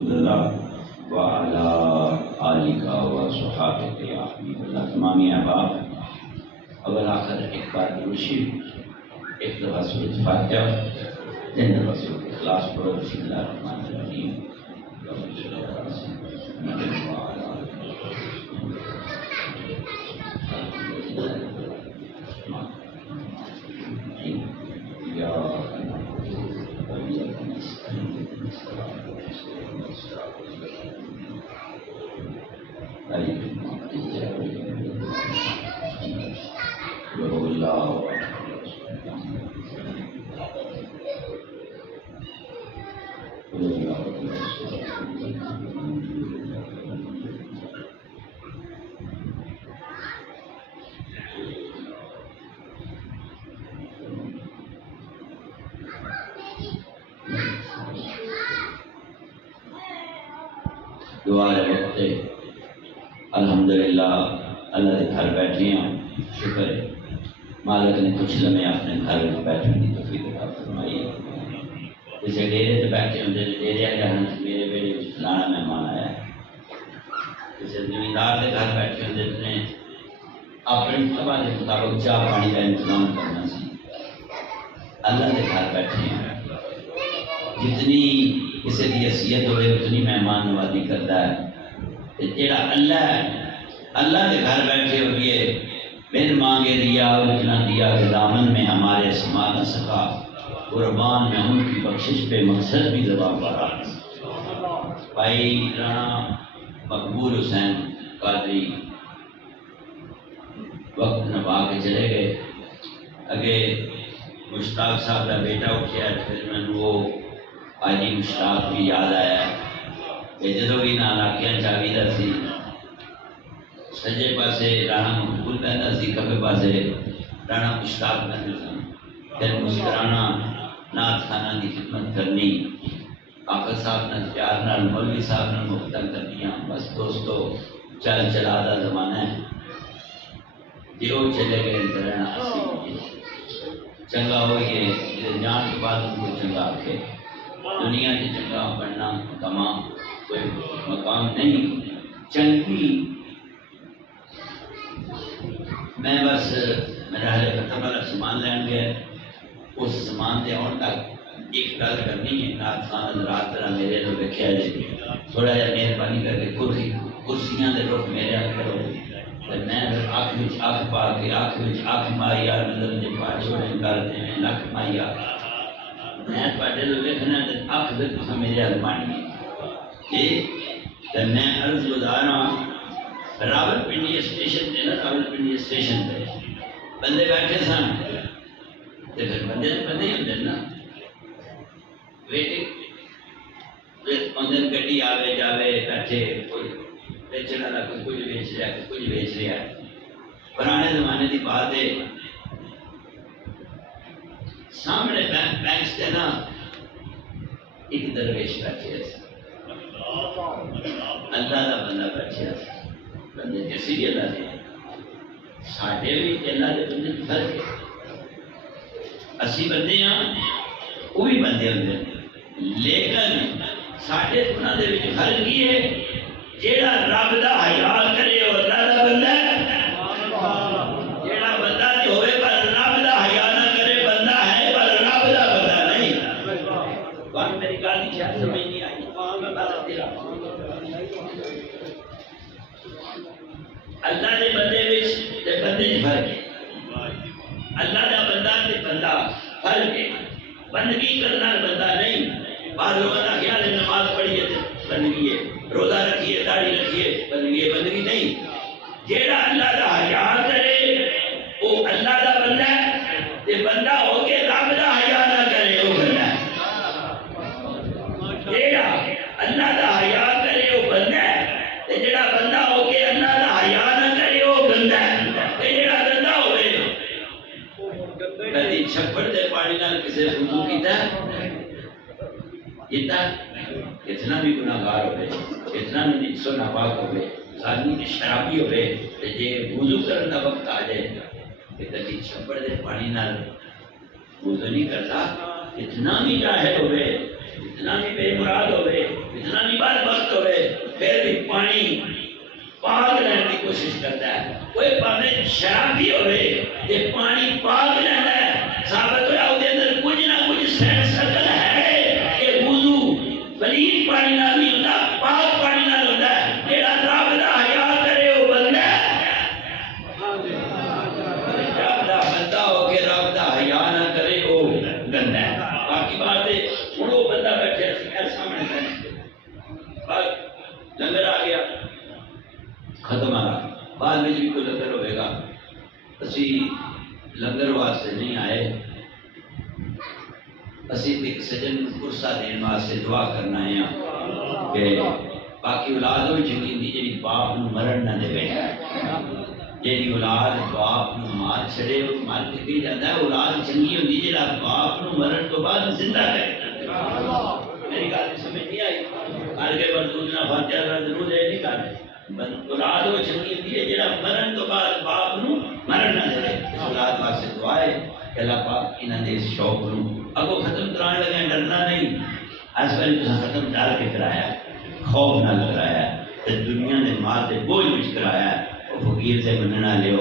اللہ وعلی آلک و صحابک یا حبیب اللہ۔ تمامی احباب، اول آخر ایک بار دروشی، ایک دفعہ سورۃ فاتحہ، تین دفعہ سورۃ اخلاص پڑھو۔ بسم اللہ الرحمن الرحیم۔ دعا وقت الحمدللہ اللہ کے گھر بیٹھے ہیں، شکر ہے مالک نے کچھ لمحے اپنے گھر میں بیٹھنے کی توفیق عطا فرمائی ہے۔ جیسے ڈیرے سے بیٹھے ہوتے ہیں، ڈیرے والے ہیں میرے بیڑے فلانا مہمان آیا ہے، جیسے زمیندار کے گھر بیٹھے ہوتے ہیں اپنی طبع کے مطابق چاہ پانی کا انتظام کرنا سی۔ اللہ کے گھر بیٹھے ہیں، جتنی کسی کی حیثیت ہوئے اتنی مہمان نوازی کرتا ہے۔ جیڑا اللہ ہے، اللہ کے گھر بیٹھے ہوئے بن مانگے دیا اور اتنا دیا کہ دامن میں ہمارے سما نہ سکا، قربان میں ان کی بخشش پہ مقصد بھی زباں پڑا۔ بھائی رانا مقبول حسین قادری وقت نبھا کے چلے گئے، اگے مشتاق صاحب کا بیٹا اٹھیا، پھر میں وہ آجی مشتاق بھی یاد آیا کہ جدو بھی نہ علاقیاں چاہیدہ سی، سجے پاسے رانا مقبول پہنتا سی، کبے پاسے رانا مشتاق پہنتا سی، پھر مسکرانا، نعت خانہ کی خدمت کرنی، آقا صاحب نے پیار نال، مولوی صاحب نے محبت کرنیاں۔ بس دوستو چل چلا دا زمانہ ہے، دیو چلے گئے درنا اسی چنگا ہوئیے جن جان کے بعد ان کو چنگا آکھے۔ دنیا کی چنگا بننا تمام کوئی مقام نہیں، چنگی میں بس میرا حل ختم والا سامان لین گیا، اس سامان دے آن تک ایک گل کرنی ہے۔ نعت خان حضرات طرح میرے لوگ دیکھا جی تھوڑا جہا مہربانی کر کے کرسیاں دے رخ میرے ہاتھ کرو، میں آنکھ میں آنکھ پا کے آنکھ ماریا مطلب جب پا چھوڑے کرتے ہیں لکھ ماریا، میں پڑھے لوگ دیکھنا آنکھ سے تو میرے ہاتھ مانی ہے۔ میں عرض گزارا راول پنڈی اسٹیشن پہ نا، راول پنڈی اسٹیشن پہ بندے بیٹھے سن، پھر بندے ہی ہوتے نا، ویٹنگ گڈی آوے جاوے بیٹھے، کوئی بیچنے والا کوئی کچھ بیچ رہا ہے، کوئی کچھ بیچ رہا ہے۔ پرانے زمانے کی بات ہے، سامنے بینک سے نا ایک درویش بیٹھے، اللہ کا بندہ بیٹھے، بندے کسی بھی اللہ دے، ساڈے بھی اللہ کے بندے کی فرق ہے، اسی بندے ہاں وہ بھی بندے ہوتے ہیں، لیکن ساڈے انہاں دے وچ فرق کی ہے، جیڑا رب دا حیا کرے وہ اللہ دا بندہ ہے، جیڑا بندہ تے ہوئے پر رب دا حیا نہ کرے بندہ ہے پر رب دا بندہ نہیں۔ بات میری گل کی شاید سمجھ نہیں آئی، اللہ دے بندے وچ تے بندے وچ فرق ہے، اللہ دا بندہ تے بندہ فرق ہے، بندگی کرنا بندہ نہیں۔ بعض لوگوں کا خیال ہے نماز پڑھیے تے بندگی ہے، روزہ رکھیے داڑھی رکھیے بندگی ہے، بندگی نہیں۔ جیڑا اللہ دا حیا کرے وہ اللہ دا بندہ ہے، تے بندہ ہو کے رب دا حیا نہ کرے وہ بندہ ہے۔ جیڑا اللہ دا حیا کرے وہ بندہ ہے، تے جیڑا بندہ ہو کے اللہ دا حیا نہ کرے وہ گندا ہے، تے جیڑا گندا ہوئے کدی چھپڑ دے پانی نال کسے وضو کیتا کیتا کتنا بھی گناہگار ہوئے، کتنا بھی نجس و ناپاک ہوئے، آدمی شرابی ہوئے، تے جے وضو کرنے کا وقت آ جائے کہ کدی چھپڑ دے پانی نال وضو نہیں کرتا، اتنا بھی جاہل ہوئے، اتنا بھی بے مراد ہوئے، اتنا نہیں بات وقت ہوئے پھر بھی پانی پاک لینے کی کوشش کرتا ہے. کوئی پاویں شرابی ہوئے کہ پانی پاک لینا ہے. ثابت ہوا وہ اندر کچھ نہ کچھ سکل ہے کہ وضو پلید پانی نہ نہیں ہوتا، پاک پانی نہ ہوتا ہے. جیڑا رب دا حیا کرے وہ بندہ رب دا بندہ ہو کے رب دا حیا نہ کرے وہ گندا ہے. باقی بات ہے ہوں وہ بندہ بیٹھے سامنے لنگر آ گیا ختم آ رہا. بعد میں بھی کوئی لنگر ہوئے گا. اسی لنگر واسطے نہیں آئے، اسی ایک سجن قرصہ دین واسطے دعا کرنا ہے کہ باقی اولاد ہوئی چنگی دی جی باپ نو مرن نہ دے. جی اولاد باپ نو مار چھڑے مار کے بھی جاتا ہے. اولاد چنگی ہوتی جا باپ نو مرن تو بعد زندہ کرے. میری گل سمجھ نہیں آئی؟ کر کے بردوجنا فاتحہ ضرور دے نہیں کرے. اولاد وہ چنگی ہوتی ہے جہاں مرن تو بعد باپ نو مرن نہ دے. اس اولاد واسطے دعا ہے کہ اللہ پاک انہاں دے اس شوق نو اگو ختم کران لگے. ڈرنا نہیں، اس ویلے تو ختم ڈر کے کرایا، خوف نہ کرایا تے دنیا نے ماں تے بوجھ وچ کرایا. وہ فقیر سے مننا لیو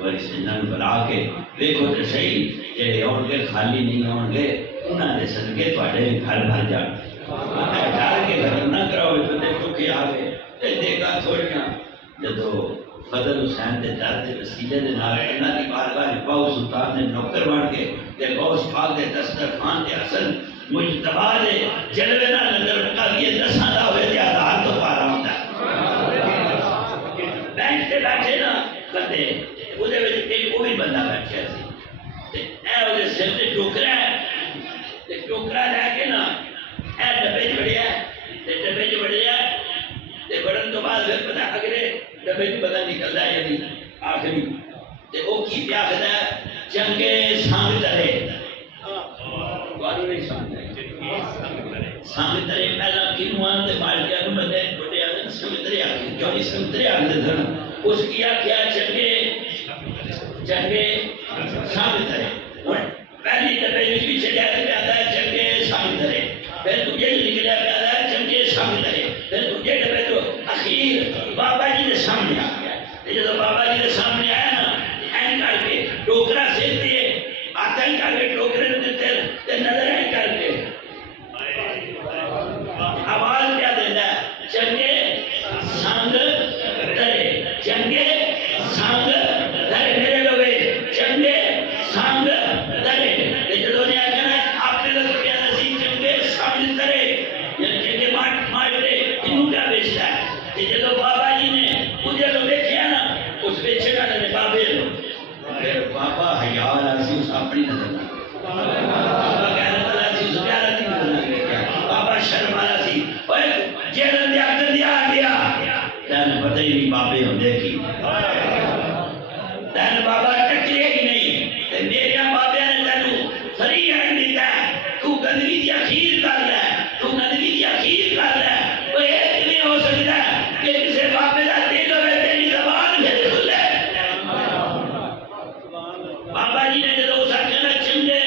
اور اس نے بلا کے دیکھو تو صحیح جڑے آن گے خالی نہیں آن گے انہاں دے صدقے تواڈے گھر بھر جان. ڈر کے ختم نہ کراؤ. بندے چوکے آ گئے تے دیکھا تھوڑیاں جدو فضل حسین دے در دے وسیلے دے نال انہاں دی بارگاہ پاؤ سلطان نے نوکر بن کے تے غوث پاک دے دسترخوان تے اصل مجتبی دے جلوے نال نظر رکھا دیے دساں دا ہوئے تے آدھار تو پارا ہوندا ہے. بینچ تے بیٹھے نا بندے اودے وچ ایک وہ بھی بندہ بیٹھیا سی تے اے اودے سر تے ٹوکرا ہے تے ٹوکرا لے کے نا اے ڈبے چ وڑیا تے ڈبے چ وڑیا تے بڑھن تو بعد پھر پتہ اگلے ڈبے چ پتہ نکلدا ہے یعنی آخری تے او کی پیا کہدا ہے چنگے سنگ ترے. تانوں نہیں سمجھ سنگ ترے پہلا کینوں تے مالکیاں نوں بندے بڑے آدھے سنگ ترے آ کے کیوں نہیں سنگ ترے آندے سن. اس کیا کیا چنگے چنگے سنگ ترے. پہلی ڈبے وچ بھی چڑیا تے آندا ہے چنگے سنگ ترے. پھر دوجے نکلیا پہ آتا ہے چنگے سنگ ترے. پھر دوجے ڈبے تو اخیر بابا جی کے سامنے آ گیا. جب بابا جی کے سامنے آیا نا این کر کے ٹوکرا سیکتے ہاتھ این کر کے ٹوکرے دیتے نظر این کر کے آواز کیا دیتا ہے چنگے سنگ ترے چنگے سنگ ترے. میرے لوگے چنگے سنگ ترے. جدوں نے آخنا اپنے لوگ کیا نصیب چنگے سنگ ترے چنگے ماٹرے انہوں کیا بیچتا ہے. جدو بابا جی نے مجھے لوگ دیکھا نا اس بیچے گا نے بابے لو بابا حیال آسی اس اپنی نظر بابا غیرت والا سی اس غیرت کی نظر دیکھا. بابا شرم والا سی جیل دیا کر دیا آ گیا تین پتہ ہی نہیں بابے ہوندے کی تین بابا ٹکرے ہی نہیں. میرے بابے نے تینوں فری ہینڈ دیتا ہے تو گندگی دی اخیر کر لے تو گندگی دی اخیر کر لے. وہ ایک بھی ہو سکتا ہے کہ کسی بابے کا دل ہوئے تیری زبان پھر کھلے. بابا جی نے جدو اس آخر چنگے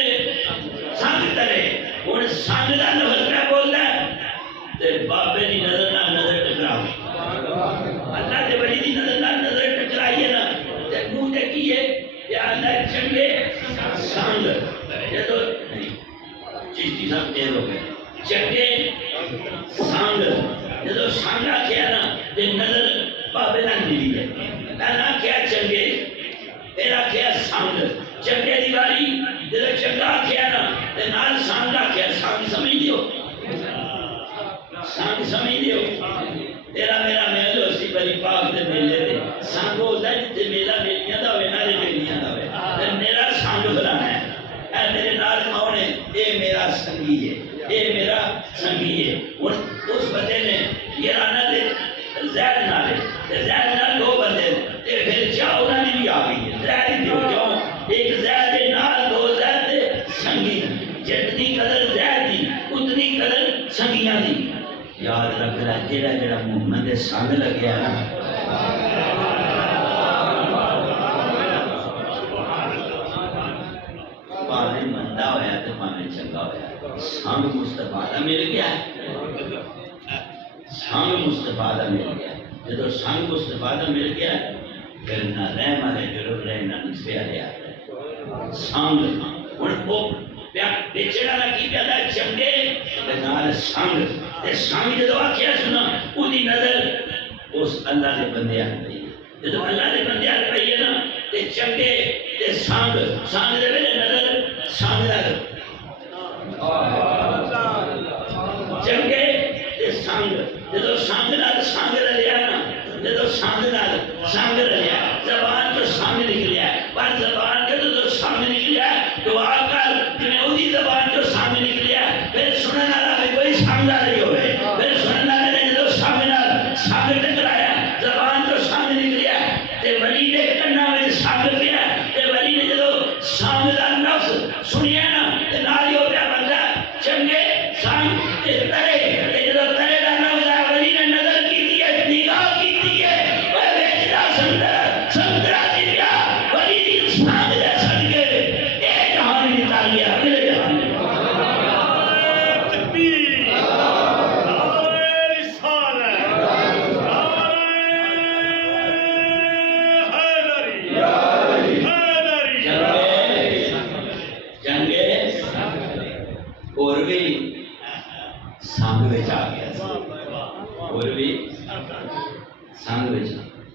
سنگ ترے ہوں سنگ کا لفظ میں بولتا ہے بابے کی نظر نہ نظر ٹکراؤ. اللہ کے بڑی کی نظر نہ نظر ٹکرائیے نا منہ ٹکیے چنگے سنگ. جدو چیشتی صاحب دیر ہو گئے چنگے سنگ جدو سنگ آخیا نا نظر بابے نہ ملی ہے. پہلا آخیا چنگے پھر آخیا سنگ. چنگے دی باری جدو چنگا آخیا نا نال سنگ آخیا. سنگ سمجھ دیو سنگ سمجھ دیو. تیرا میرا میل ہو سی بلی پاک دے میلے دے سنگ ہوتا ہے جتنے میلہ میلیاں دا ہوئے نالے میلیاں دا ہوئے میرا سنگ فلانا ہے. اے میرے نال کون ہے؟ اے میرا سنگی ہے اے میرا سنگی ہے. اس بندے نے یہ رانا دے زید نالے زید نال دو بندے پھر چاہو نہ بھی آ گئی ہے زید دیو کیوں ایک زید نال دو زید سنگی. جتنی قدر زید دی اتنی قدر سنگیاں دی. یاد رکھنا جڑا جڑا محمد سنگ لگیا نا پاویں مندا ہویا تے پاویں چنگا ہویا سنگ مصطفیٰ دا مل گیا. سنگ مصطفیٰ دا مل گیا. جدو سنگ مصطفیٰ دا مل گیا پھر نہ رحم والے جرم رہے نہ نسبے والے آ رہے. سنگ ہوں وہ بیچنے والا کی پیدا چنگے نال سنگ تے سنگ جدو آخیا سنا وہی نظر اس اللہ دے بندے آ گئی. جدو اللہ دے بندے آ گئی ہے نا تے چنگے تے سنگ سنگ دے ویلے نظر سنگ دا چنگے تے سنگ جدو سنگ نال سنگ رلیا نا جدو سنگ نال سنگ رلیا زبان تو سنگ نکلیا پر زبان کے تو سنگ نکلیا دعا کر جنہیں وہی زبان تو سنگ نکلیا پھر سننے والا بھی کوئی سنگ نہ رہی ہوئے پھر سننے والے نے جدو سنگ نال سنگ ٹکرایا زبان تو سنگ نکلیا تے ولی نے کنا میں سنگ پیا تے ولی نے جدو سنگ دا لفظ سنیا نا تے نال ہی ہو پیا بندہ چنگے سنگ تے ترے تے جدو ترے دا لفظ آیا ولی نے نظر کی دی ہے نگاہ کی دی ہے وہ بیچنا سنگرا دی پیا ولی دی سنگ دے صدقے اے جہان نکال گیا میرے جہان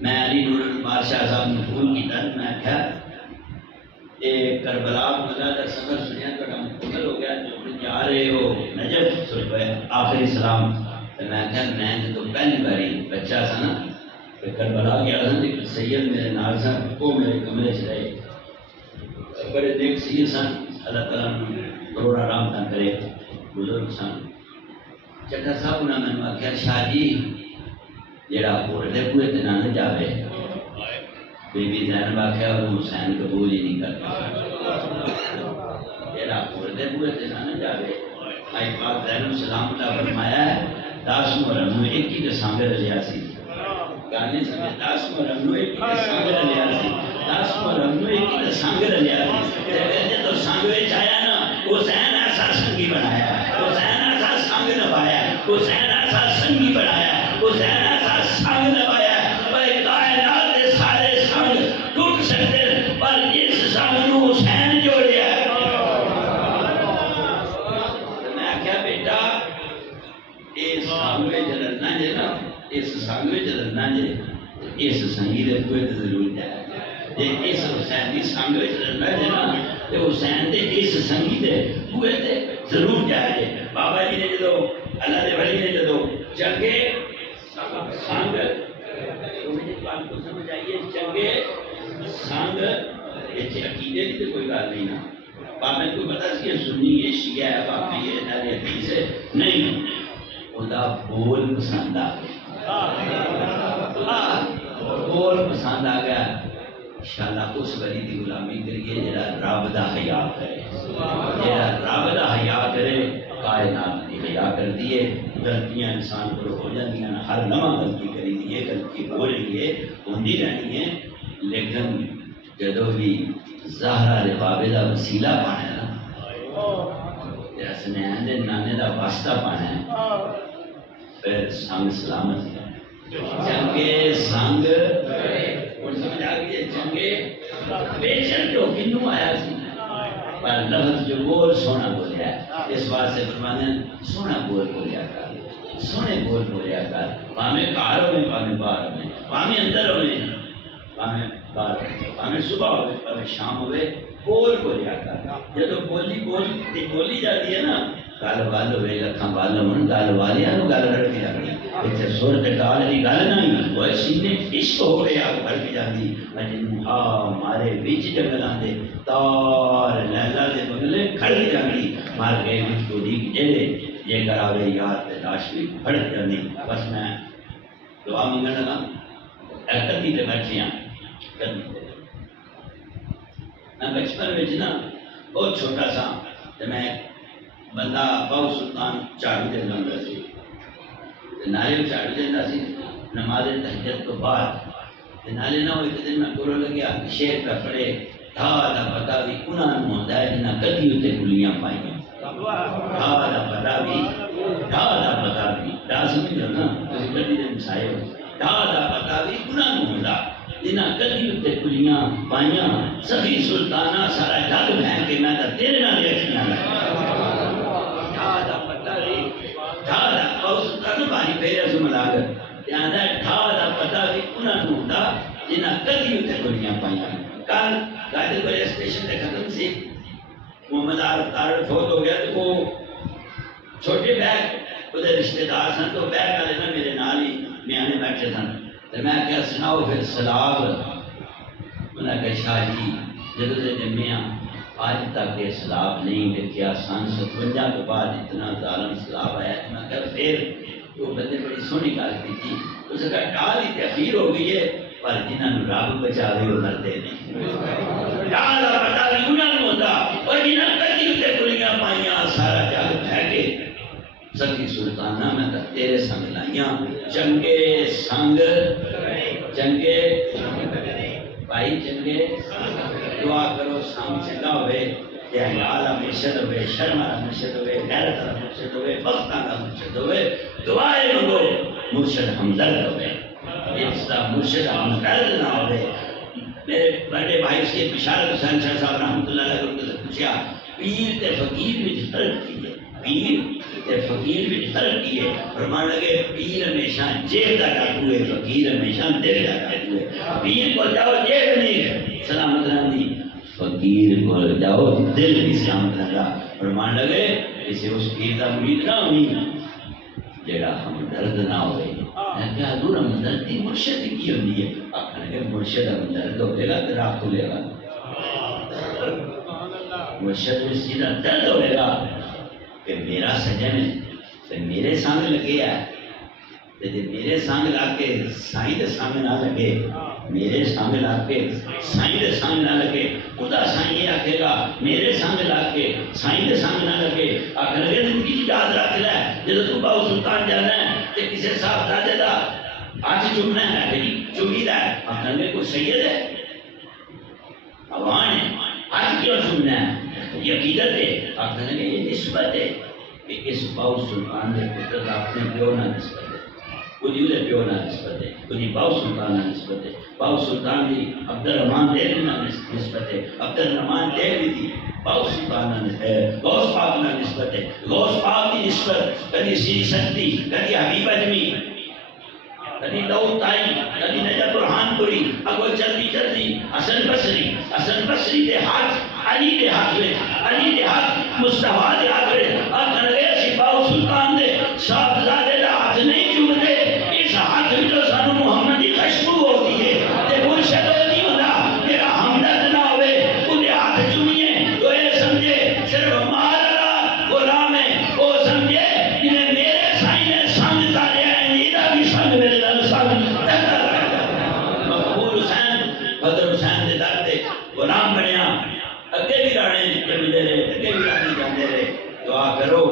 میں علی نور بادشاہ صاحب نے فون کیا میں کیا کربلا ملا کا سفر سنیا تو مکمل ہو گیا جو جا رہے ہو نجف آخری سلام میں کیا میں جب پہلی باری بچہ سا نا کربلا گیا تھا سید میرے نال سن وہ میرے کمرے سے رہے بڑے دیکھ سید سن اللہ تعالیٰ کروڑ آرام تھا کرے بزرگ سن چٹا صاحب نے میں آخیا شاہ جی جڑا بولتے ہوئے تو نہ جاوے بی بی زینب آخیا اور حسین قبول ہی نہیں کرتا جڑا بولتے ہوئے تو نہ جاوے آئی پاک زینب سلام اللہ فرمایا ہے 10 محرم ایک ہی کے سانگ رلیا سی گانے سمجھے 10 محرم ایک ہی کے سانگ رلیا سی 10 محرم ایک ہی کے سانگ رلیا سی کہتے تو سانگ وچ آیا نا حسین ایسا سنگی بنایا حسین ایسا سانگ نبھایا حسین ایسا سنگی بنایا حسین ایسا سنگ نبھایا بھائی کائنات دے سارے سنگ ٹوٹ سکتے پر جس سنگ نو حسین جوڑیا میں کیا بیٹا اس سنگ میں جلنا جے نا اس سنگ میں جلنا جے اس سنگی دے کوئی ضرور جائے اس حسین دی سنگ میں جلنا جے نا تے حسین دے اس سنگی دے کوئی تے ضرور جائے. بابا جی نے جدو اللہ دے ولی نے جدو چنگے سنگ بات کو سمجھ آئیے چنگے سنگ یہ عقیدے کی تو کوئی بات نہیں نا باپ کو پتا سی سنی ہے شیعہ ہے باپی ہے نہ حدیث ہے نہیں خدا بول پسند آ گیا بول پسند آ گیا انشاءاللہ اس ولی دی غلامی کریے جڑا رب دا حیا کرے جڑا رب دا حیا کرے کائنات دی حیا کر دیے غلطیاں انسان کو ہو جاتی ہیں ہر نواں غلطی کری دیے غلطی ہو رہی ہے ہوندی رہنی ہے لیکن جدو بھی زہرا دے بابے دا وسیلہ پانا ہے نا حسنین دے نانے دا واسطہ پانا ہے پھر سنگ سلامت ہے چنگے سنگ اور سمجھ آ گئی چنگے بیچن تو کنوں آیا سی پر لفظ جو بول سونا بولیا اس واسطے فرمانے سونا بول بولیا کر سونے بول بولیا کر پامے کار ہوئے پامے باہر ہوئے پامے اندر ہوئے پامے باہر ہوئے پامے صبح ہوئے پامے شام ہوئے بول بولیا کر جب بولی جاتی ہے نا گل وال ہوئے لکھاں وال ہون گل والیاں نو گل رڑ کے جاتی اتنے سر تے ٹال دی گل نہیں وہ سینے عشق ہو گیا بھر کے جاتی اجن ہاں مارے وچ جنگلاں دے تار لیلا دے بغلے کھڑ کے جاندی مار گئے وچ کو دی جڑے یہ کراوے یاد تے لاش بھی پھڑ جاندی بس میں دعا منگن لگا کدی تے بیٹھے ہاں کدی میں بچپن وچ نا بہت چھوٹا سا تے میں بندہ بہت سلطان جھاڑو دینا ہوندا سی نالے جھاڑو دینا سی نماز تہجد تو بعد نالے نہ ہوئے ایک دن میں گرو لگیا شیر کا پڑے دھا دا پتا بھی انہاں نوں ہوندا ہے جنہاں کدی اتنے گلیاں پائیاں دھا دا پتا بھی ڈا سمجھو نا گدی دے مسائے ہو ڈھا دا پتا بھی انہاں نوں ہوندا جنہاں کدی اتنے کلیاں پائیاں سخی سلطانہ سارا جگ بہن کے میں تیرے نال اکھیاں ڈھا دا پتا بھی ڈھا دا او سلطان باری پھیرا سو ملا کر آندا ڈھا دا پتا بھی انہاں نوں ہوندا جنہاں کدی اتنے کلیاں پائیاں کل گاڑی بڑے اسٹیشن تے ختم سی محمد عارف فوت ہو گیا تو وہ چھوٹے بیگ وہ رشتے دار سن تو بیگ والے نا میرے نال ہی میانے بیٹھے سن تو میں کیا سناؤ پھر سلاب انہیں کہا شاہ جی جدو سے جمعیاں آج تک یہ سلاب نہیں دیکھا سن 57 کے بعد اتنا ظالم سلاب آیا میں کہا پھر وہ بندے بڑی سونی گل کی تھی اس نے کہا ڈال ہی تاخیر ہو گئی ہے پر جنہوں نے رب بچاوے وہ مرتے نہیں ڈال بتا بھی انہوں نے ہوتا اور جنہوں نے کدی اتنے گولیاں پائیاں سارا جگ بہ کے سکی سلطانہ میں تو تیرے سنگ لائیاں چنگے سنگ چنگے بھائی چنگے دعا کرو سنگ چنگا ہوئے حیال مرشد ہوئے شرم والا مرشد ہوئے غیرت والا مرشد ہوئے وقت والا مرشد ہوئے دعائیں منگو مرشد ہمدرد ہوئے اس کا مرشد ہمدرد نہ ہوئے میرے بڑے بھائی سے بشارت حسین شاہ صاحب رحمۃ اللہ علیہ سے پوچھا پیر تے فقیر میں فرق کی ہے پیر تے فقیر میں فرق کی ہے فرمان لگے پیر ہمیشہ جیب دا ڈاکو ہے فقیر ہمیشہ دل دا ڈاکو ہے پیر کو جاؤ جیب نہیں سلامت رہنی فقیر کو جاؤ دل بھی سلامت رہا فرمان لگے اسے اس پیر دا مرید نہ ہوئی جیڑا ہمدرد نہ ہوئے میں کہا حضور ہمدردی مرشد کی ہوتی ہے آخر کہ مرشد ہمدرد ہوئے گا تو راہ کھلے گا مرشد میں سیدھا درد ہوئے گا کہ میرا سجن ہے تو میرے سامنے لگے ہے میرے سامنے لا کے سائیں دے سامنے نہ لگے میرے سامنے لا کے سائیں دے سامنے نہ لگے خدا سائیں یہ آکھے گا میرے سامنے لا کے سائیں دے سامنے نہ لگے آخر لگے زندگی کی یاد رکھ لے جب تو باؤ سلطان جانا ہے کہ کسی صاحب دادے دا آج چمنا ہے کہ چمی دا ہے آخر لگے کوئی سید ہے عوان ہے آج کیوں چمنا ہے یہ عقیدت ہے آخر لگے یہ نسبت ہے کہ اس باؤ سلطان دے پتر اپنے پیو نہ نسبت ہے کچھ دے پیو نہ نسبت ہے کچھ باؤ سلطان نہ نسبت ہے باؤ سلطان دی عبد الرحمن دہلوی نہ نسبت ہے عبد الرحمن دہلوی دی باؤ سلطان نہ نسبت ہے غوث پاک نہ نسبت ہے غوث پاک کی نسبت کبھی سری سکتی کبھی حبیب اجمی کبھی داؤد تائی کبھی نجف برہان پوری اگو چلتی حسن بصری دے ہاتھ علی دے ہاتھ میں علی دے ہاتھ مصطفیٰ دے ہاتھ میں آخر گئے سی باؤ سلطان دے صاحبزادے دا ہاتھ نہیں چومتے اس ہاتھ میں جو سانو محمد کی خوشبو ہوتی ہے تے مرشد نہیں ہوتا میرا ہمدرد نہ ہوئے انہیں ہاتھ چومیے تو یہ سمجھے صرف مال اللہ غلام ہے وہ سمجھے جنہیں میرے سائیں نے سنگ تارے ہیں میرا بھی سنگ میرے لال سنگ تہتا رہا مقبول حسین بدر حسین دے در دے غلام بنیا اگے بھی رانے جمدے رہے اگے بھی رانے جاندے رہے دعا کرو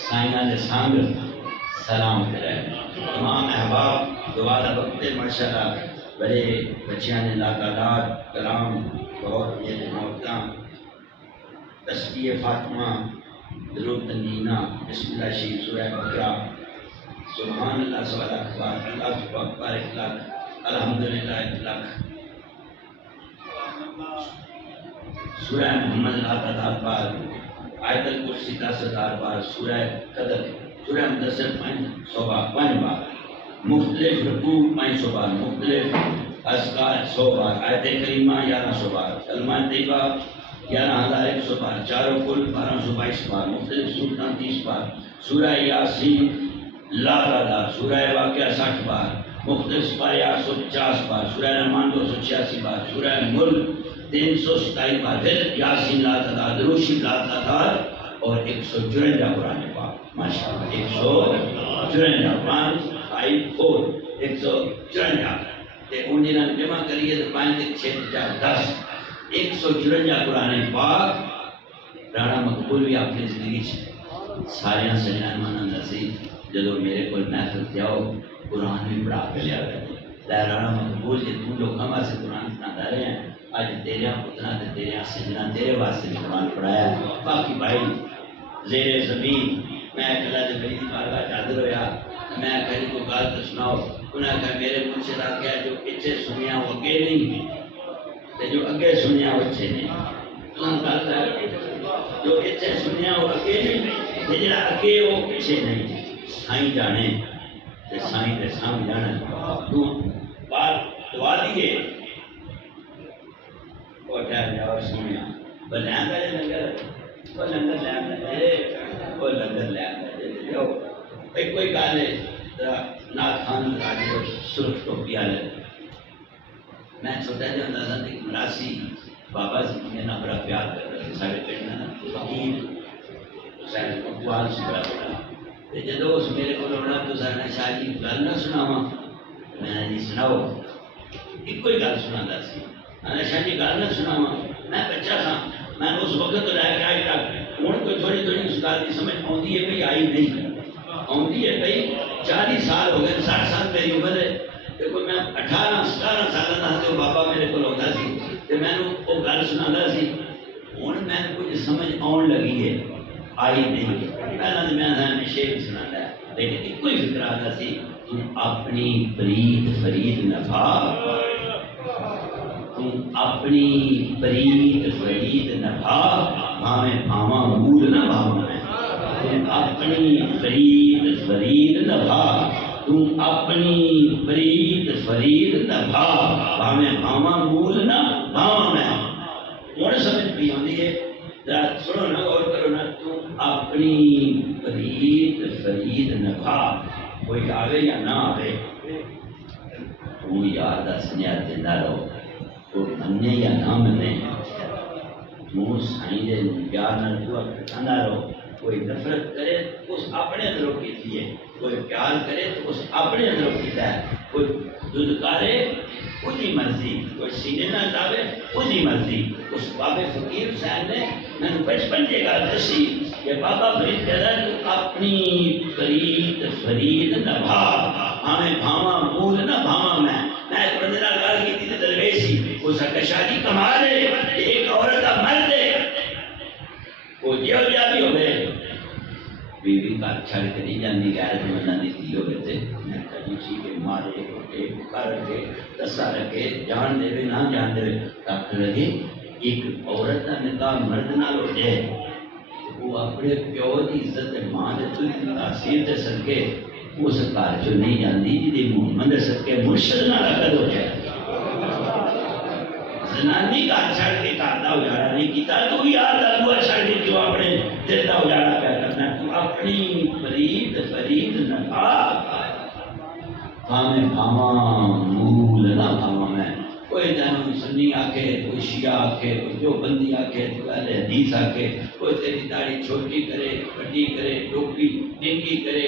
سائنہ دے سنگ سلام کرے تمام احباب دعا دا وقت ماشاءاللہ بڑے بچیاں نے لاتعداد کلام بہت یہ محبتاں تسبیح فاطمہ درود تنگینہ بسم اللہ شریف سورہ بقرہ سبحان اللہ سوال اخبار اللہ اکبر ایک لاکھ الحمدللہ ایک لاکھ سورہ محمد لاتعداد بار آیت الکرسی 10,000 بار سورہ قدر سورہ مدثر 500 بار مختلف رکوع 500 بار مختلف اذکار 100 بار آیت کریمہ 1100 بار کلمہ طیبہ 11,100 بار چاروں کل 1222 بار مختلف سورتاں 30 بار سورہ یاسین لاتعداد سورہ واقعہ 60 بار مختلف سپارے 850 بار سورہ رحمان 286 بار سورہ ملک 327 بار پھر یاسین لاتعداد روشی لاتعداد اور 154 قرآن پاک ماشاءاللہ 154 قرآن 154 تے انہیں نہ جمع کریے تو 5 6 4 10 154 قرآن پاک رانا مقبول بھی آپ کی زندگی سارے سجنا مانا نصیب جدو میرے کو محفل جاؤ قرآن بھی پڑھا کے لیا گیا رانا مقبول جی تم لوگ ہم سے قرآن پڑھا رہے ہیں آج تیرے پتنا تے تیرے سجنا تیرے واسطے قرآن پڑھایا باقی بھائی زیر زمین میں اکلا جب میری بارگاہ چادر ہویا میں کہیں کو گل تو سناؤ، انہیں کہا میرے مرشد آخیا جو پیچھے سنیا وہ اگے نہیں، جو اگے سنیا وہ پیچھے نہیں، جو پیچھے سنیا وہ اگے نہیں، جڑا اگے وہ پیچھے نہیں، سائیں جانے سائیں تے سامنے جانا تو بات دعا دیے وہ ٹھہر جاؤ سنیا وہ لیندا ہے لنگر، وہ لنگر لیندا ہے، وہ لنگر لیندا ہے جو کوئی گل ہے نات خان راجو سرخ ٹوپی والے میں چھوٹا جہا ہوندا سا تے مراسی بابا جی میرے نال بڑا پیار کردا سی، ساڈے پنڈ دا فقیر حسین اقبال سی بڑا بڑا، جدو اس میرے کو آنا تو سر نے شاہ جی گل نہ سناواں، میں جی سناؤ، ایک کوئی گل سنا سی، میں شاہ جی گل نہ سناواں، میں بچہ تھا، میں اس وقت تو لے کے آج تک ہوں کوئی تھوڑی تھوڑی اس گل کی سمجھ آتی ہے بھائی آئی نہیں آتی ہے بھائی 40 سال ہو گئے 60 سال میری عمر ہے، دیکھو میں 18 17 سال کا تو بابا میرے کو آتا سی تو میں وہ گل سنا سی، ہوں میں کچھ سمجھ آن لگی ہے آئی نہیں، پہلے میں شیر سنا لیکن ایک ہی فکر آتا سی تم اپنی پرید فرید نفا، تم اپنی پرید فرید نفا بھاویں بھاواں مول نہ بھاواں میں، تم اپنی پرید فرید نفا، تم اپنی پرید فرید نفا بھاویں بھاواں مول نہ بھاواں میں، ہوں سمجھ پی آتی ہے سنو نا غور کرو نا، تم اپنی فرید فرید نفا، کوئی آوے یا نہ آوے تو یار دا سنیا دینا رہو، کوئی مننے یا نہ مننے تو سائیں دے پیار نہ دعا کرنا رہو، کوئی نفرت کرے تو اس اپنے اندروں کی ہے، کوئی پیار کرے تو اس اپنے اندروں کیتا ہے، کوئی دودکارے خودی مرضی، کوئی سینے نہ لاوے خودی مرضی۔ اس بابے فقیر حسین نے میں نے بچپن کی گل دسی کہ بابا فرید کہتا ہے تو اپنی فرید فرید نبھا ہمیں بھاواں مول نہ بھاواں میں ایک بندے نال گل کیتی تے درویش سی اس کا شادی کمال ہے ایک عورت کا مرد ہے وہ جیو جا بھی ہوے بیوی کا چھڑ کے نہیں جاندی غیرت منداں دی تھی ہوے تے میں کہیں سی کہ مارے کوٹے کر کے دسا رکھے جان دے نہ جان دے تک لگے ایک عورت کا نکاح مرد نال ہو جائے وہ اپنے پیو کی عزت ماں دے تاثیر دے صدقے اس گھر چ نہیں جاندی جی محمد دے صدقے مرشد نال عقد ہو جائے زنانی گھر چھڑ کے گھر دا اجاڑا نہیں کیتا تو یار دا دعا چھڑ کے کیوں اپنے دل دا اجاڑا پیا کرنا تو اپنی فرید فرید نفا ہمیں بھاواں مول نہ بھاواں میں کوئی جانو سنی آکے کوئی شیعہ آکے کوئی جو بندی آکے تو اہل حدیث آکے کوئی تیری داڑھی چھوٹی کرے بڑی کرے ٹوپی ننگی کرے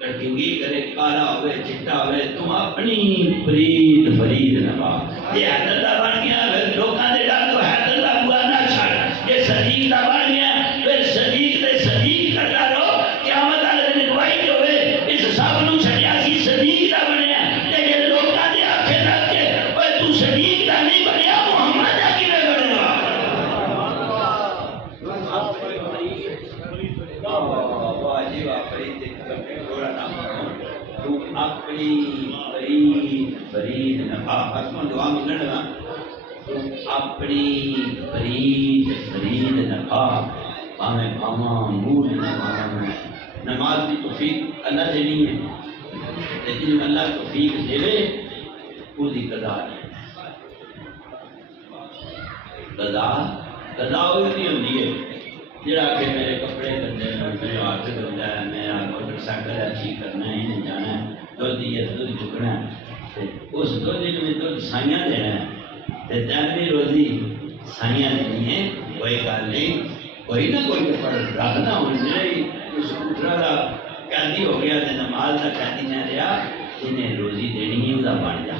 کنگھی کرے کالا ہوئے چٹا ہوئے تم اپنی فرید فرید نبا یہ حیدر دا بن گیا پھر لوکاں دے ڈر تو حیدر دا بوا نہ چھڑ یہ صدیق دا بن گیا پھر صدیق دے صدیق کرتا رہو قیامت والے دن گواہی جو ہوئے اس سب نو چھڑیا سی صدیق دا بنیا لیکن لوکاں دے آنکھیں رکھ کے اوے تو صدیق دا نہیں بنیا محمد دا کیویں بنیا واہ جی واہ فرید تم اپنی فرید فرید نفا اسمان دعا ملنے لگا تم اپنی فرید فرید نفا ہمیں بھاواں مول نہ بھاواں میں نماز کی توفیق اللہ دینی ہے لیکن اللہ توفیق دے وہ دی قضا ہے قضا ہوئی نہیں ہوتی ہے جڑا کہ میرے کپڑے گندے ہیں میرے ہاتھ گندا ہے میرا موٹر سائیکل اچھی کرنا ہے انہیں جانا ہے دودھ یہ دودھ چکنا ہے اس دودھ میں دودھ سائیاں دینا ہے تے تیری روزی سائیاں دینی ہے کوئی گل نہیں کوئی نہ کوئی پر رکھنا ہونا اس اٹھرا کا قیدی ہو گیا تے نماز کا قیدی نہ رہا انہیں روزی دینی ہے وہ بن جا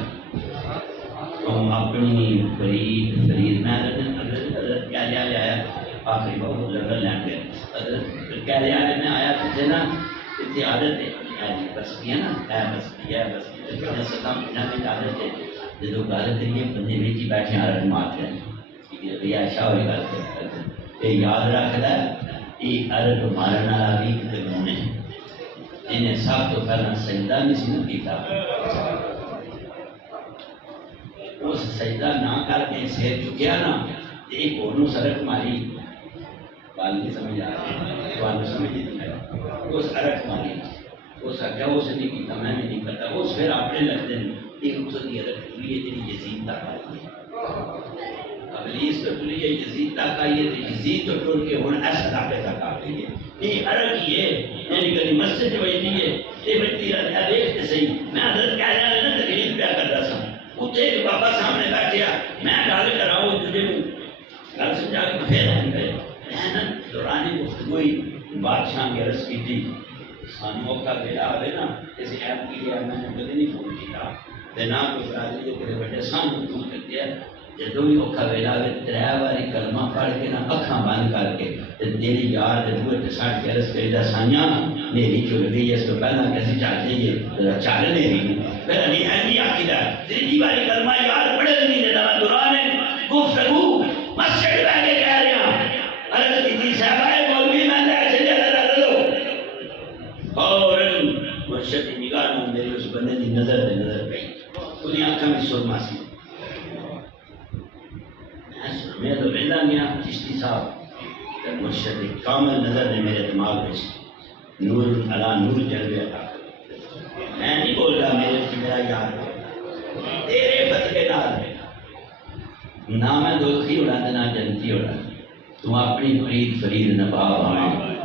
تم اپنی فرید فرید میں حضرت کیا لیا ہے آخری بہت لگا لین گئے حضرت کہہ لیا میں آیا تجھے نا اتنی عادت ہے بس کیا نا بس کیا بس کیا ستا مہینہ میں عادت ہے جدو گل کریے بندے بیچی بیٹھے عرب مارتے ہیں یہ ایسا ہوئی گل کرتے یہ یاد رکھ لے یہ عرب مارن والا بھی کتے مونے انہیں سب تو پہلا سجدہ نہیں سی کیتا، اس سجدہ نہ کر کے سر چکیا نا ایک اور سڑک ماری، بال نہیں سمجھ آ رہی تو سمجھ نہیں آئی، اس سڑک ماری اس آخیا اس نے کیتا میں بھی نہیں کرتا، اس پھر اپنے لگتے ہیں ایک دوسرے کی رکھ لی ہے جی یزید تک آئی ہے، ابلیس تو ٹری ہے یزید تک آئی ہے، یزید تو ٹر کے ہوں ایسا علاقے تک آ گئی ہے، یہ عرق ہی ہے، یعنی کبھی مسجد بجتی ہے یہ بجتی ہے، دیکھتے صحیح میں حضرت کہہ رہا ہے نا تقریر پہ کرتا سا اتنے ایک بابا سامنے بیٹھیا میں گل کراؤ تجھے گل سمجھا کے پھر ہم گئے میں نا دوران گفتگوئی بادشاہ کی عرض کی تھی سانو موقع ملا ہوئے نا اس ایپ کے لیے میں نے کبھی نہیں فون کیا نہ کوئی برادری کے بڑے سانو فون کر دیا جدو بھی اوکھا ویلا ہوئے ترے باری کلمہ پڑھ کے نا اکھاں بند کر کے تیری یار دوے تے ساٹھ کے عرض کری دا سانیاں میری چل گئی اس کو پہلا کیسے چل جائیے چل نہیں رہی پھر ابھی ایسی عقیدہ تیری باری کلمہ یار پڑھے نہیں دیتا میں دوران گفتگو مسجد بیٹھ کے کہہ رہا ہوں عرض کی تھی صاحبہ مولوی میں نے ایسے جگہ لو اور مرشد کی نگاہ میں میری اس بندے کی نظر دے نظر گئی انہیں آنکھوں میں سرما سی میں تو ویلا گیا چشتی صاحب مرشد کامل نظر نے میرے دماغ میں نور علا نور جلوے عطا میں نہیں بول رہا میرے سے میرا یار تیرے فتح نال نہ میں دوستی اڑا نہ جنتی اڑا تم اپنی فرید فرید نباب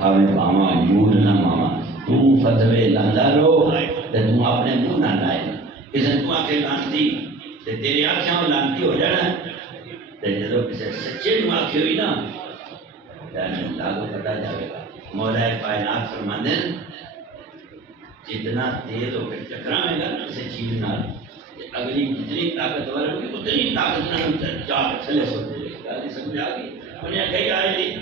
آویں پاواں نور نہ ماواں تم فتوے لاندا رو تے تم اپنے منہ نہ لائے کسے تو آکے لانتی تے تیری آنکھیں لانتی ہو جانا جدو کسی سچے نو آخی ہوئی نا اللہ کو پتا جائے گا مولا کائنات فرماندے جتنا تیز ہو کے ٹکراوے گا نا کسی چیز نال اگلی جتنی طاقتور ہوگی اتنی طاقت نال جا کے تھلے سو دے گا گل سمجھ آ گئی انہیں کہی آئے جی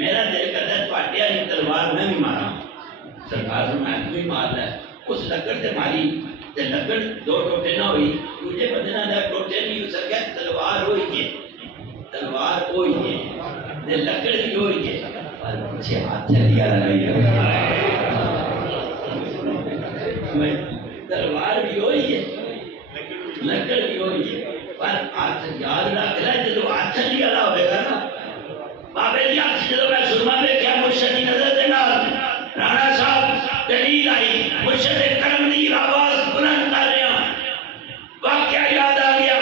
میرا دل کرتا ہے تواڈے والی تلوار میں بھی مارا سرکار میں بھی مار لے اس لکڑ سے ماری تے لکڑ دو ٹوٹے نہ ہوئی دوجے بندے نہ ٹوٹے نہیں ہو سکے تلوار ہوئی ہے تلوار کوئی ہے لکڑ بھی ہوئی ہے پر پیچھے ہاتھ لیا لگائی تلوار بھی ہوئی ہے لکڑ بھی ہوئی ہے پر ہاتھ یاد رکھ لے جب ہاتھ لیا ہوئے گا نا بابے کی آنکھ جب میں سرما میں کیا مرشد کی نظر دینا رانا صاحب دلیل آئی مرشد کرم دی آواز بلند کر رہے ہیں واقعہ یاد آ گیا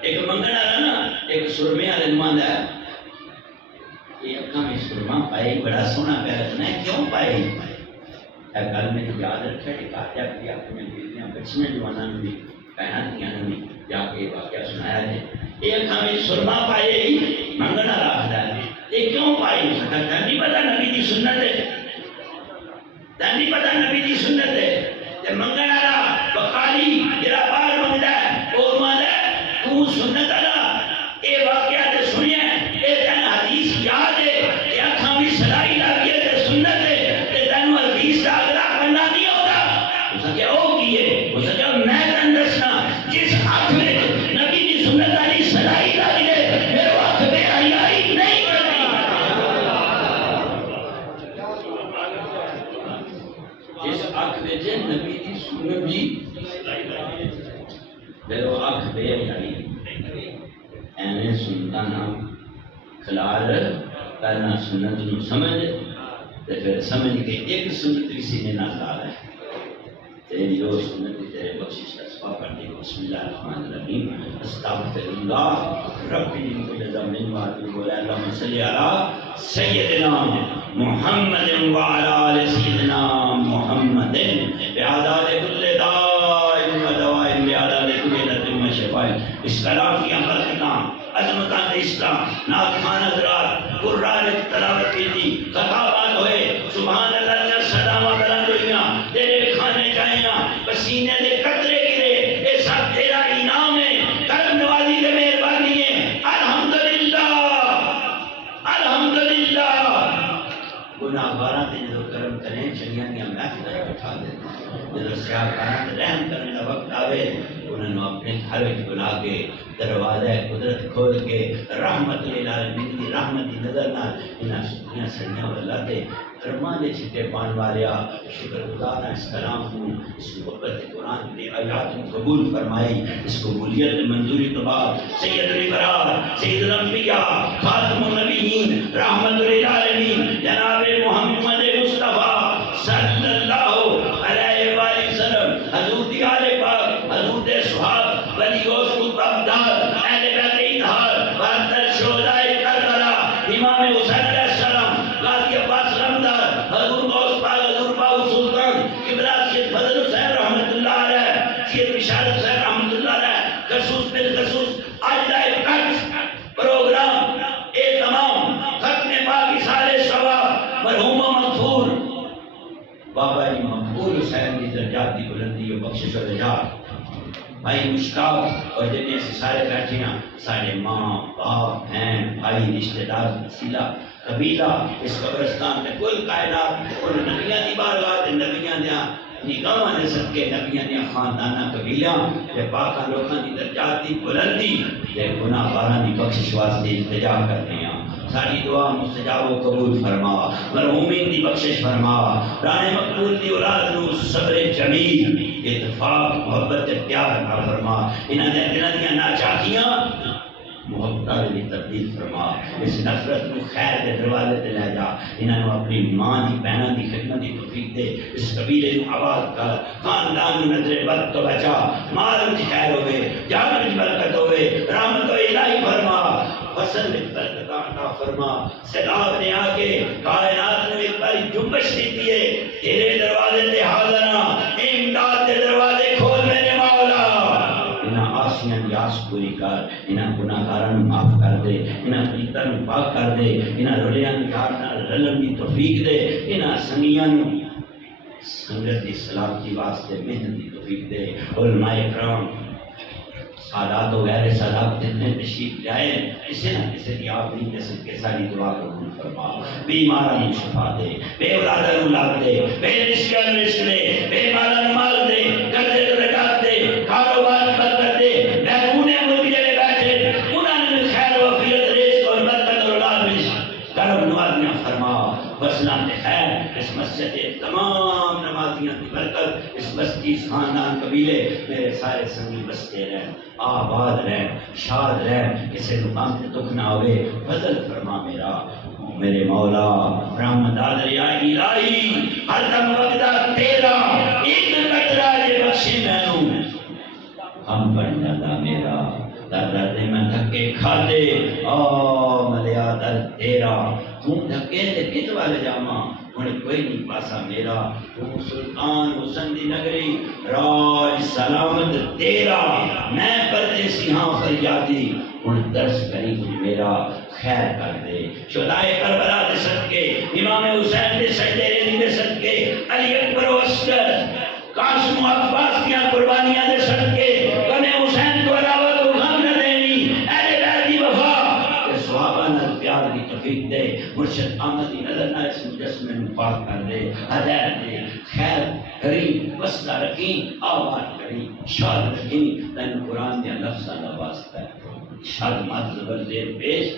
ایک منگنا رہا نا ایک سرمے والے نمائندہ ہے یہ اکھاں میں سرما پائے بڑا سونا پہ رکھنا ہے کیوں پائے گل میں یاد رکھا کہ کاتیا کی اپنے بیٹیاں بچیاں جواناں بھی کہنا دیاں بھی جا کے واقعہ سنایا جائے یہ اکھاں میں سرما پائے منگنا رکھتا ہے یہ کیوں پائی سکتا نہیں پتا نبی دی سنت ہے نہیں پتا نبی دی سنت ہے منگنا رہا بقالی جرا بار منگتا ہے اور مانا تو سنت اے واقعہ تے سنیا اے تن حدیث یاد ہے اے اکھاں بھی سلائی لگی ہے تے سنت ہے تے تن حدیث دا اگلا بننا نہیں ہوتا اس کہ او کیے اس کہ میں تن دسنا جس ہاتھ میں نبی دی سنت والی سلائی لگی ہے پھر وہ ہاتھ میں حیائی نہیں کرتی جس ہاتھ میں جے نبی دی سنت دی پھر وہ ہاتھ بے حیائی ایویں سنتا نام کھلال کرنا سنت نو سمجھ تے پھر سمجھ کے ایک سنت بھی سینے نہ لا ہے تیری جو سنت تیرے بخشش کا سبب کر دے بسم اللہ الرحمن الرحیم استغفر اللہ ربی من کل ذنب واتوب الیہ اللهم صل علی سیدنا محمد وعلی آل سیدنا محمد بعدد کل داء و دواء بعدد کل علت و شفاء اس کلام کی عمل کتاب عظمتان اسلام ناظمان حضرات قرآن تلاوت کی تھی خطابات ہوئے سبحان اللہ نے صدامہ بلند ہوئیاں تیرے کھانے جائیاں پسینے دے قطرے گرے اے سب تیرا انعام ہے کرم نوازی کے مہربانی ہے الحمدللہ الحمدللہ گناہگاراں تے جو کرم کریں چنگیاں دیاں محفل اٹھا دے جب سیاحکاراں تے رحم کرنے کا وقت آوے انہوں نے اپنے گھر وچ بلا کے دروازہ قدرت کھول کے رحمت للعالمین دی رحمت دی نظر نہ انہاں سنیاں واللہ تے رمانے چھٹے پان والیا شکر گزارا اس کلام کو اس محبت قرآن نے آیات قبول فرمائی اس قبولیت منظوری تو بعد سید الابرار سید الانبیاء خاتم النبیین رحمت للعالمین جناب محمد مصطفیٰ صلی اللہ علیہ وآلہ وسلم حضور دی آل پاک حضور دے صحاب ولی غوث قطب ابدال اہل بیت اطہار بہتر شہدائے کربلا امام حسین علیہ السلام قاضی عباس رمدار حضور غوث پاک حضور باو سلطان قبلہ سید فضل حسین رحمت اللہ علیہ سید بشار حسین رحمت اللہ علیہ خصوص بالخصوص آج دائے کچھ پروگرام اے تمام ختم پاک سال ثواب مرحوم و مغفور بابا جی مقبول حسین کی درجات کی بلندی و بخشش و نجات بھائی مشتاق اور جنہیں سے سارے بیٹھے ہیں سارے ماں باپ بہن بھائی رشتہ دار وسیلہ قبیلہ اس قبرستان میں کل کائنات اور نبیاں دی بارگاہ نبیاں دیا نگاہ نے صدقے نبیاں دیا خاندانہ قبیلیاں یہ پاکاں لوکاں دی درجات دی بلندی یہ گناہ باراں دی بخشش واسطے التجا کرتے ہیں ساری دعا مستجاب و قبول فرما مرحومین دی بخشش فرما رانے مقبول دی اولاد نو صبر جمیل اتفاق محبت پیار عطا فرما انہاں دے دلاں دیاں ناچاکیاں محبت میں تبدیل فرما اس نفرت کو خیر کے دروازے تے لے جا انہاں نو اپنی ماں دی بہناں دی خدمت دی توفیق دے اس قبیلے نو آباد کر خاندان نو نظر بد تو بچا مال وچ خیر ہوے جان وچ برکت ہوے رحمت الہی فرما فصل میں برکت عطا فرما سیلاب نے آ کے کائنات میں ایک باری جنبش دیتی ہے تیرے دروازے تے حاضر امداد دے دروازے کھول میرے مولا انہاں آسیاں دی آس پوری کر انہاں گناہگاراں نوں معاف کر دے انہاں پلیتاں نوں پاک کر دے انہاں رلیاں دی یار نال رلن دی توفیق دے انہاں سنگیاں نوں سنگت دی سلامتی واسطے محنت دی توفیق دے علماء کرام سادات و غیر سادات جتنے تشریف جائے کسی نہ کسی کی آپ نہیں کہہ سکتے ساری دعا قبول فرما بیماروں کو شفا دے بے اولادہ اولاد دے بے رشکہ رشک دے بے مالا مال دے قرضے درجات دے کاروبار برکت دے محبوب ملک جڑے بیٹھے انہوں نے خیر و عافیت رزق اور برکت اور اولاد میں کرم نوازیاں فرما بسنا خیر اس مسجد تمام نمازیاں کی برکت اس بستی اس خاندان قبیلے میرے سارے سنگی بستے رہیں آباد رہیں شاد رہیں کسی مقام سے دکھ نہ ہوئے فضل فرما میرے مولا رحمت آدر یا الہی ہر دم وقتہ تیرا ایک قطرہ یہ بخشی میں ہوں ہم بن جاتا میرا در درد میں دھکے کھا دے ملیا در تیرا تم دھکے دے کت والے جاما انہیں کوئی نہیں پاسا میرا تم سلطان حسن دی نگری راج سلامت تیرا میں پردیسی ہاں فریادی ان درس کری کچھ میرا خیر کر دے شہدائے کربلا دے صدقے امام حسین دے سجدے ریزی دے صدقے علی اکبر و اصغر قاسم و عباس کیا قربانیاں دے صدقے غم حسین کو علاوہ تو غم نہ دینی اہل بیت دی وفا کہ صحابہ نہ پیار کی توفیق دے مرشد آمدی نظر نہ اس مجسمے میں پاک کر دے ہدایت دے خیر کری وسطہ رکھی آباد کری شاد رکھی تین قرآن دیا لفظ اللہ واسطہ شاد مات زبر دیر پیش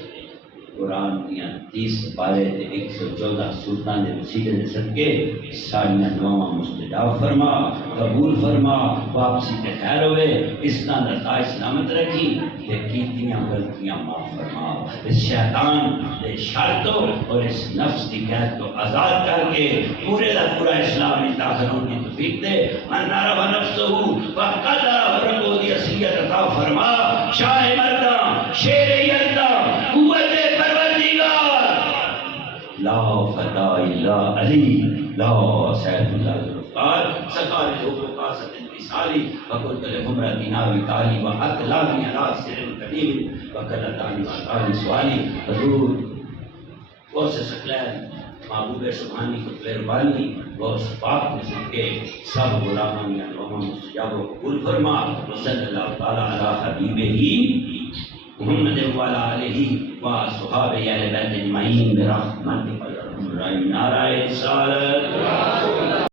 قرآن دیا 30 پارے تے 114 سلطان دے وسیلے دے صدقے ساریاں دعاواں مستجاب فرما قبول فرما واپسی تے خیر ہوئے اس طرح درتا سلامت رکھی تے کیتیاں غلطیاں معاف فرما اس شیطان دے شرطوں اور اس نفس کی قید کو آزاد کر کے پورے دا پورا اسلام میں داخل ہونے کی توفیق دے من نعرف نفسہ وقدر فرقو دی اصلیت عطا فرما شاہ مردہ شیر یلدہ قوت لا فتح الا علی لا سید اللہ ذوالفقار سکار حقوق قاصد انتصالی وقلت لهم ردینا وکالی واطلابی علا سر قدیم وقلتانی وقالی سوالی حضور غوث ثقلین محبوب سبحانی قطب ربانی غوث پاک میں سن کے سب غلامان یعنی مستجاب و قبول فرما وصلی اللہ تعالی علی حبیبہ ہی محمد وعلى آلہ وصحابہ اہل بیت اجمعین برحمتک ارحم الراحمین نعرہ رسالت